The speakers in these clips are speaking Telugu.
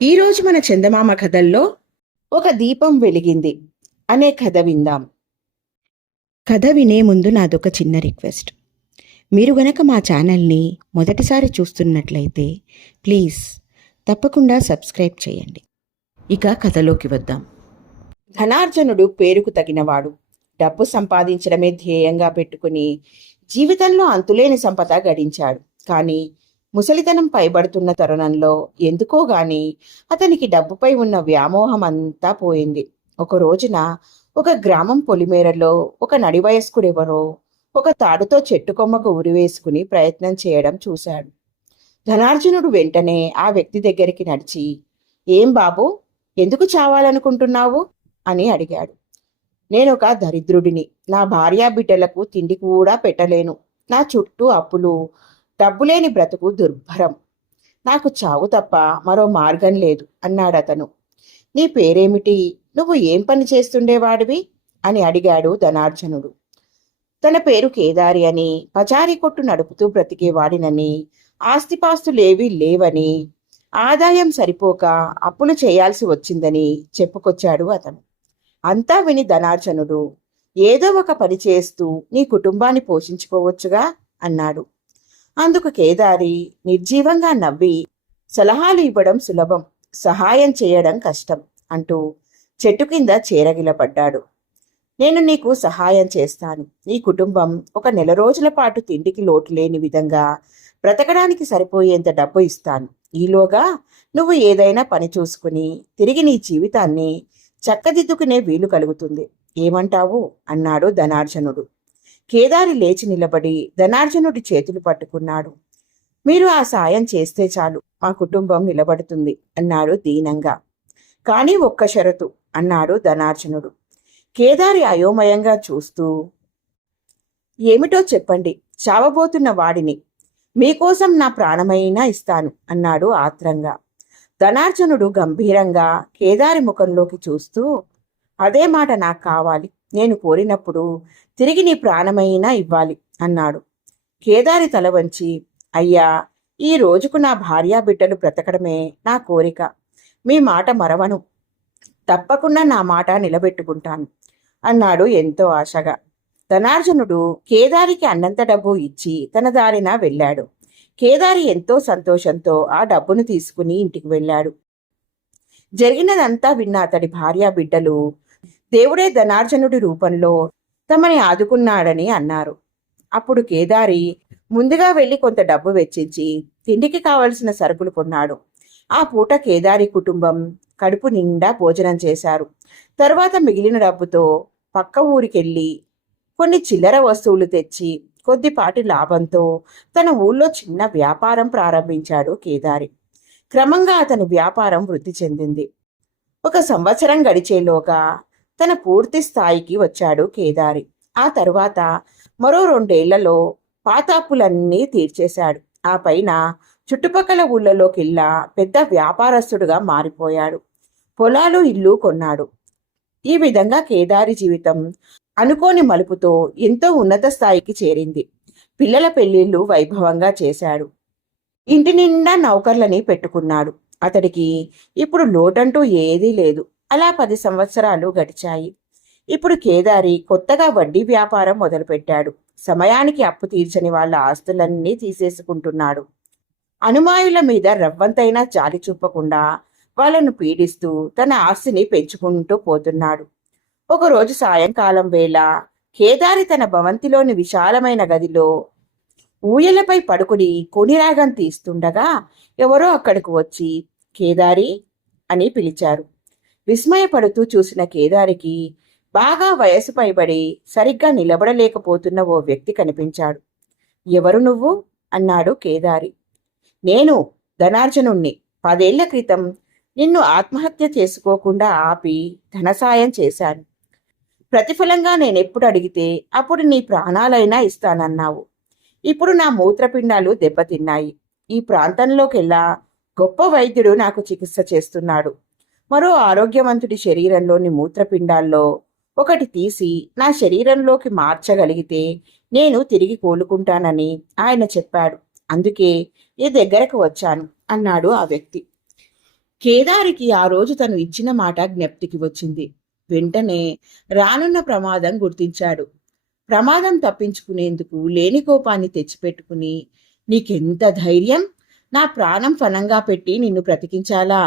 ఈరోజు మన చందమామ కథల్లో ఒక దీపం వెలిగింది అనే కథ విందాం. కథ వినే ముందు నాదొక చిన్న రిక్వెస్ట్. మీరు గనక మా ఛానల్ని మొదటిసారి చూస్తున్నట్లయితే ప్లీజ్ తప్పకుండా సబ్స్క్రైబ్ చేయండి. ఇక కథలోకి వద్దాం. ధనార్జనుడు పేరుకు తగినవాడు. డబ్బు సంపాదించడమే ధ్యేయంగా పెట్టుకుని జీవితంలో అంతులేని సంపద గడించాడు. కానీ ముసలితనం పైబడుతున్న తరుణంలో ఎందుకో గాని అతనికి డబ్బుపై ఉన్న వ్యామోహం అంతా పోయింది. ఒక రోజున ఒక గ్రామం పొలిమేరలో ఒక నడివయస్కుడెవరో ఒక తాడుతో చెట్టు కొమ్మకు ఉరివేసుకుని ప్రయత్నం చేయడం చూశాడు. ధనార్జునుడు వెంటనే ఆ వ్యక్తి దగ్గరికి నడిచి, "ఏం బాబు, ఎందుకు చావాలనుకుంటున్నావు?" అని అడిగాడు. "నేనొక దరిద్రుడిని. నా భార్యా బిడ్డలకు తిండి కూడా పెట్టలేను. నా చుట్టూ అప్పులు, డబ్బులేని బ్రతుకు దుర్భరం. నాకు చావు తప్ప మరో మార్గం లేదు" అన్నాడతను. "నీ పేరేమిటి? నువ్వు ఏం పని చేస్తుండేవాడివి?" అని అడిగాడు ధనార్జనుడు. తన పేరు కేదారి అని, పచారీ కొట్టు నడుపుతూ బ్రతికేవాడినని, ఆస్తిపాస్తులేవీ లేవని, ఆదాయం సరిపోక అప్పులు చేయాల్సి వచ్చిందని చెప్పుకొచ్చాడు అతను. అంతా విని ధనార్జనుడు, "ఏదో ఒక పని చేస్తూ నీ కుటుంబాన్ని పోషించుకోవచ్చుగా" అన్నాడు. అందుకు కేదారి నిర్జీవంగా నవ్వి, "సలహాలు ఇవ్వడం సులభం, సహాయం చేయడం కష్టం" అంటూ చెట్టు కింద చేరగిలపడ్డాడు. "నేను నీకు సహాయం చేస్తాను. నీ కుటుంబం ఒక నెల రోజుల పాటు తిండికి లోటు లేని విధంగా బ్రతకడానికి సరిపోయేంత డబ్బు ఇస్తాను. ఈలోగా నువ్వు ఏదైనా పని చూసుకుని తిరిగి నీ జీవితాన్ని చక్కదిద్దుకునే వీలు కలుగుతుంది. ఏమంటావు?" అన్నాడు ధనార్జనుడు. కేదారి లేచి నిలబడి ధనార్జనుడి చేతులు పట్టుకున్నాడు. "మీరు ఆ సాయం చేస్తే చాలు, మా కుటుంబం నిలబడుతుంది" అన్నాడు దీనంగా. "కానీ ఒక్క షరతు" అన్నాడు ధనార్జనుడు. కేదారి అయోమయంగా చూస్తూ, "ఏమిటో చెప్పండి, చావబోతున్న వాడిని. మీకోసం నా ప్రాణమైనా ఇస్తాను" అన్నాడు ఆత్రంగా. ధనార్జనుడు గంభీరంగా కేదారి ముఖంలోకి చూస్తూ, "అదే మాట నాకు కావాలి. నేను కోరినప్పుడు తిరిగి నీ ప్రాణమైనా ఇవ్వాలి" అన్నాడు. కేదారి తల వంచి, "అయ్యా, ఈ రోజుకు నా భార్యా బిడ్డలు బ్రతకడమే నా కోరిక. మీ మాట మరవను. తప్పకుండా నా మాట నిలబెట్టుకుంటాను" అన్నాడు ఎంతో ఆశగా. ధనార్జనుడు కేదారికి అన్నంత డబ్బు ఇచ్చి తన దారిన వెళ్ళాడు. కేదారి ఎంతో సంతోషంతో ఆ డబ్బును తీసుకుని ఇంటికి వెళ్ళాడు. జరిగినదంతా విన్న అతడి భార్యా బిడ్డలు దేవుడే ధనార్జనుడి రూపంలో తమని ఆదుకున్నాడని అన్నారు. అప్పుడు కేదారి ముందుగా వెళ్ళి కొంత డబ్బు వెచ్చించి తిండికి కావలసిన సరుకులు కొన్నాడు. ఆ పూట కేదారి కుటుంబం కడుపు నిండా భోజనం చేశారు. తర్వాత మిగిలిన డబ్బుతో పక్క ఊరికెళ్ళి కొన్ని చిల్లర వస్తువులు తెచ్చి కొద్దిపాటి లాభంతో తన ఊళ్ళో చిన్న వ్యాపారం ప్రారంభించాడు కేదారి. క్రమంగా అతని వ్యాపారం వృద్ధి చెందింది. 1 సంవత్సరం గడిచేలోగా తన పూర్తి స్థాయికి వచ్చాడు కేదారి. ఆ తరువాత మరో 2 ఏళ్లలో పాత అప్పులన్నీ తీర్చేశాడు. ఆ పైన చుట్టుపక్కల ఊళ్ళలోకెల్లా పెద్ద వ్యాపారస్తుడుగా మారిపోయాడు. పొలాలు, ఇల్లు కొన్నాడు. ఈ విధంగా కేదారి జీవితం అనుకోని మలుపుతో ఎంతో ఉన్నత స్థాయికి చేరింది. పిల్లల పెళ్లిళ్లు వైభవంగా చేశాడు. ఇంటి నిండా నౌకర్లని పెట్టుకున్నాడు. అతడికి ఇప్పుడు లోటంటూ ఏదీ లేదు. అలా 10 సంవత్సరాలు గడిచాయి. ఇప్పుడు కేదారి కొత్తగా వడ్డీ వ్యాపారం మొదలుపెట్టాడు. సమయానికి అప్పు తీర్చని వాళ్ళ ఆస్తులన్నీ తీసేసుకుంటున్నాడు. అనుమాయుల మీద రవ్వంతైనా జాలి చూపకుండా వాళ్ళను పీడిస్తూ తన ఆస్తిని పెంచుకుంటూ పోతున్నాడు. ఒకరోజు సాయంకాలం వేళ కేదారి తన భవంతిలోని విశాలమైన గదిలో ఊయలపై పడుకుని కొనిరాగం తీస్తుండగా ఎవరో అక్కడికి వచ్చి "కేదారి" అని పిలిచారు. విస్మయపడుతూ చూసిన కేదారికి బాగా వయసు పైబడి సరిగ్గా నిలబడలేకపోతున్న ఓ వ్యక్తి కనిపించాడు. "ఎవరు నువ్వు?" అన్నాడు కేదారి. "నేను ధనార్జనుణ్ణి. 10 ఏళ్ల క్రితం నిన్ను ఆత్మహత్య చేసుకోకుండా ఆపి ధనసాయం చేశాను. ప్రతిఫలంగా నేనెప్పుడు అడిగితే అప్పుడు నీ ప్రాణాలైనా ఇస్తానన్నావు. ఇప్పుడు నా మూత్రపిండాలు దెబ్బతిన్నాయి. ఈ ప్రాంతంలోకెల్లా గొప్ప వైద్యుడు నాకు చికిత్స చేస్తున్నాడు. మరో ఆరోగ్యవంతుడి శరీరంలోని మూత్రపిండాల్లో ఒకటి తీసి నా శరీరంలోకి మార్చగలిగితే నేను తిరిగి కోలుకుంటానని ఆయన చెప్పాడు. అందుకే నీ దగ్గరకు వచ్చాను" అన్నాడు ఆ వ్యక్తి. కేదారికి ఆ రోజు తను ఇచ్చిన మాట జ్ఞప్తికి వచ్చింది. వెంటనే రానున్న ప్రమాదం గుర్తించాడు. ప్రమాదం తప్పించుకునేందుకు లేని కోపాన్ని తెచ్చిపెట్టుకుని, నీకెంత ధైర్యం? నా ప్రాణం ఫలంగా పెట్టి నిన్ను బ్రతికించాలా?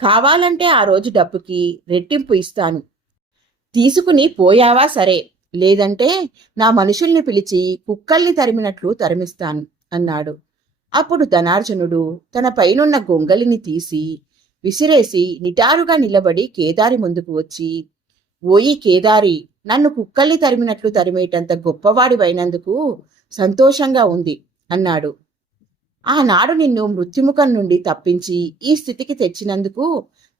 కావాలంటే ఆ రోజు డబ్బుకి రెట్టింపు ఇస్తాను. తీసుకుని పోయావా సరే, లేదంటే నా మనుషుల్ని పిలిచి కుక్కల్ని తరిమినట్లు తరిమిస్తాను అన్నాడు. అప్పుడు ధనార్జనుడు తన పైనున్న గొంగలిని తీసి విసిరేసి నిటారుగా నిలబడి కేదారి ముందుకు వచ్చి, ఓయి కేదారి, నన్ను కుక్కల్ని తరిమినట్లు తరిమేటంత గొప్పవాడివైనందుకు సంతోషంగా ఉంది అన్నాడు. ఆనాడు నిన్ను మృత్యుముఖం నుండి తప్పించి ఈ స్థితికి తెచ్చినందుకు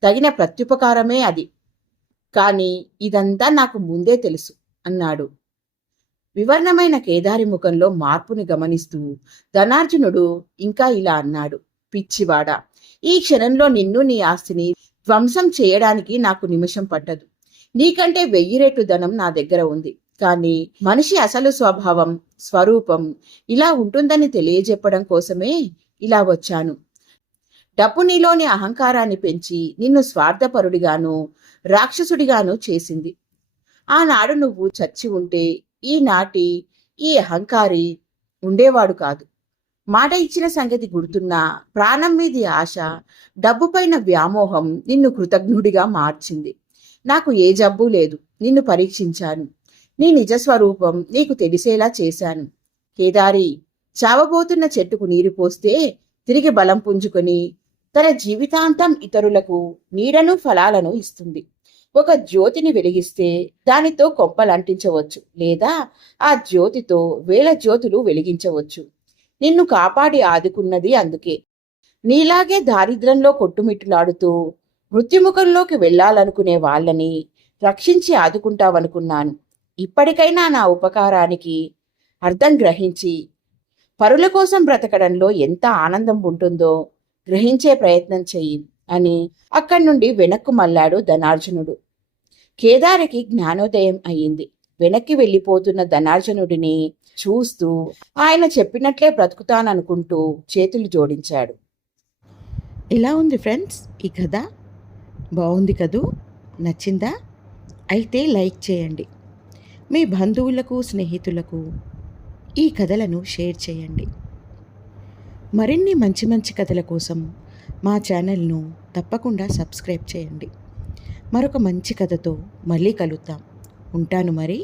తగిన ప్రత్యుపకారమే అది. కాని ఇదంతా నాకు ముందే తెలుసు అన్నాడు. వివర్ణమైన కేదారి ముఖంలో మార్పుని గమనిస్తూ ధనార్జునుడు ఇంకా ఇలా అన్నాడు. పిచ్చివాడా, ఈ క్షణంలో నిన్ను నీ ఆస్తిని ధ్వంసం చేయడానికి నాకు నిమిషం పట్టదు. నీకంటే 1000 రెట్లు ధనం నా దగ్గర ఉంది. కానీ మనిషి అసలు స్వభావం, స్వరూపం ఇలా ఉంటుందని తెలియజెప్పడం కోసమే ఇలా వచ్చాను. డబ్బు నీలోని అహంకారాన్ని పెంచి నిన్ను స్వార్థపరుడిగాను రాక్షసుడిగాను చేసింది. ఆనాడు నువ్వు చచ్చి ఉంటే ఈనాటి ఈ అహంకారి ఉండేవాడు కాదు. మాట ఇచ్చిన సంగతి గుర్తున్నా ప్రాణం మీది ఆశ, డబ్బుపైన వ్యామోహం నిన్ను కృతజ్ఞుడిగా మార్చింది. నాకు ఏ జబ్బు లేదు. నిన్ను పరీక్షించాను. నీ నిజస్వరూపం నీకు తెలిసేలా చేశాను. కేదారి, చావబోతున్న చెట్టుకు నీరు పోస్తే తిరిగి బలం పుంజుకొని తన జీవితాంతం ఇతరులకు నీడను ఫలాలను ఇస్తుంది. ఒక జ్యోతిని వెలిగిస్తే దానితో కొంపలంటించవచ్చు, లేదా ఆ జ్యోతితో 1000 జ్యోతులు వెలిగించవచ్చు. నిన్ను కాపాడి ఆదుకున్నది అందుకే. నీలాగే దారిద్ర్యంలో కొట్టుమిట్టులాడుతూ మృత్యుముఖంలోకి వెళ్లాలనుకునే వాళ్ళని రక్షించి ఆదుకుంటావనుకున్నాను. ఇప్పటికైనా నా ఉపకారానికి అర్థం గ్రహించి పరుల కోసం బ్రతకడంలో ఎంత ఆనందం ఉంటుందో గ్రహించే ప్రయత్నం చెయ్యి అని అక్కడి నుండి వెనక్కు మళ్ళాడు ధనార్జునుడు. కేదారికి జ్ఞానోదయం అయింది. వెనక్కి వెళ్ళిపోతున్న ధనార్జునుడిని చూస్తూ ఆయన చెప్పినట్లే బ్రతుకుతాననుకుంటూ చేతులు జోడించాడు. ఎలా ఉంది ఫ్రెండ్స్ ఈ కథ? బాగుంది కదూ? నచ్చిందా? అయితే లైక్ చేయండి. మీ బంధువులకు, స్నేహితులకు ఈ కథలను షేర్ చేయండి. మరిన్ని మంచి మంచి కథల కోసం మా ఛానల్ను తప్పకుండా సబ్స్క్రైబ్ చేయండి. మరొక మంచి కథతో మళ్ళీ కలుద్దాం. ఉంటాను మరి.